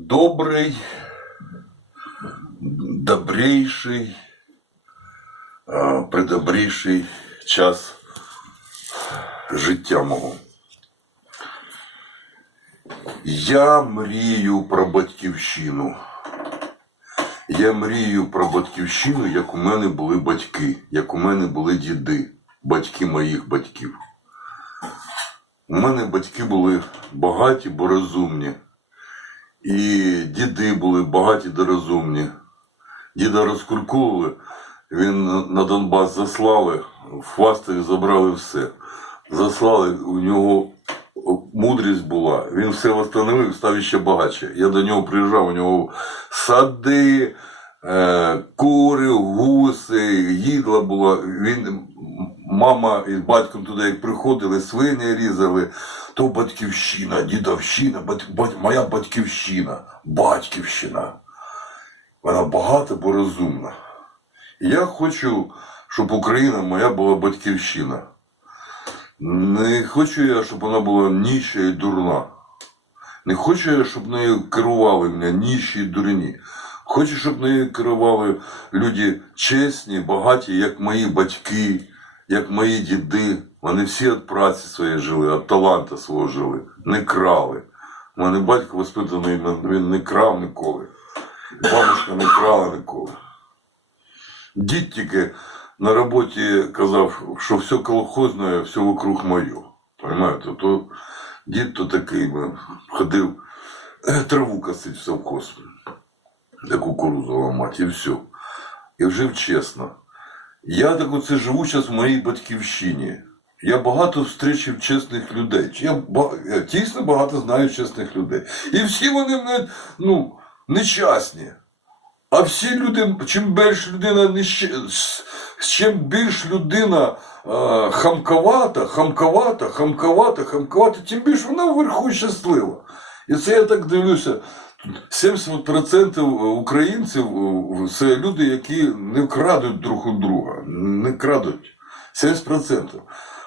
добрий, добрейший, а, придобріший час життя мого. Я мрію про батьківщину. Я мрію про батьківщину, як у мене були батьки, як у мене були діди, батьки моїх батьків. У мене батьки були багаті, бо розумні. І діди були багаті да розумні. Діда розкуркували, він на- Донбас заслали, в Фастові забрали все. Заслали, у нього мудрість була. Він все встановив, став ще багатше. Я до нього приїжджав, у нього сади, е, кури, гуси, їдла була. Він, мама із батьком туди як приходили, свині різали, то батьківщина, дідовщина, бать, бать, моя батьківщина, батьківщина. Вона багата, бо розумна. І я хочу, щоб Україна моя була батьківщина. Не хочу я, щоб вона була ніща і дурна. Не хочу я, щоб нею керували мене ніщі і дурні. Хочу, щоб нею керували люди чесні, багаті, як мої батьки, як мої діди. Вони всі від праці своєї жили, від таланта свого жили, не крали. У мене батько воспитаний, він не крав ніколи. Бабушка не крала ніколи. Дід тільки на роботі казав, що все колхозне, все вокруг моє. Понимаєте? То дід то такий ходив е, траву косить в совхоз, де кукурузу ламати, і все. І жив чесно. Я так оце живу зараз в моїй батьківщині. Я багато зустрічав чесних людей. Я, я дійсно багато знаю чесних людей. І всі вони мене, ну, нечасні. А всі люди, чим більш людина нещ... чим більш людина е, хамковата, хамковата, хамковата, хамковата, тим більш вона вверху щаслива. І це я так дивлюся. 70% українців е, це люди, які не крадуть друг у друга. Не крадуть. 70%.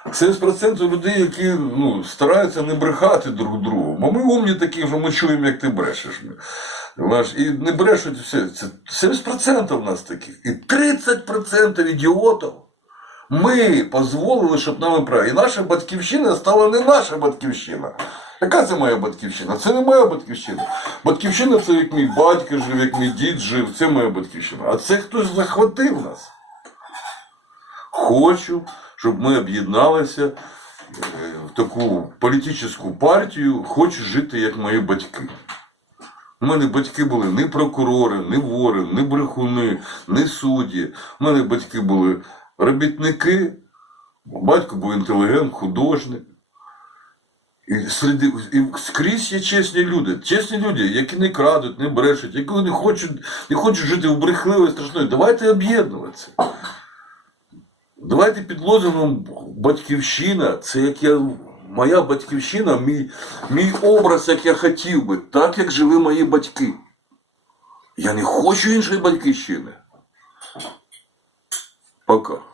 70% людей, які ну, стараються не брехати друг другу. Бо ми умні такі, що ми чуємо, як ти брешеш. І не брешуть все. Це 70% в нас таких. І 30% ідіотів ми дозволили, щоб нами правили. І наша батьківщина стала не наша батьківщина. Яка це моя батьківщина? Це не моя батьківщина. Батьківщина це як мій батько жив, як мій дід жив, це моя батьківщина. А це хтось захватив нас. Хочу, щоб ми об'єдналися е, в таку політичну партію, хочу жити як мої батьки. У мене батьки були не прокурори, не вори, не брехуни, не судді. У мене батьки були робітники, батько був інтелігент, художник. І, серед, і скрізь є чесні люди, чесні люди, які не крадуть, не брешуть, які не хочуть, не хочуть жити в брехливій страшної. Давайте об'єднуватися. Давайте під лозунгом батьківщина, це як я, моя батьківщина, мій, мій образ, як я хотів би, так як жили мої батьки. Я не хочу іншої батьківщини. Пока.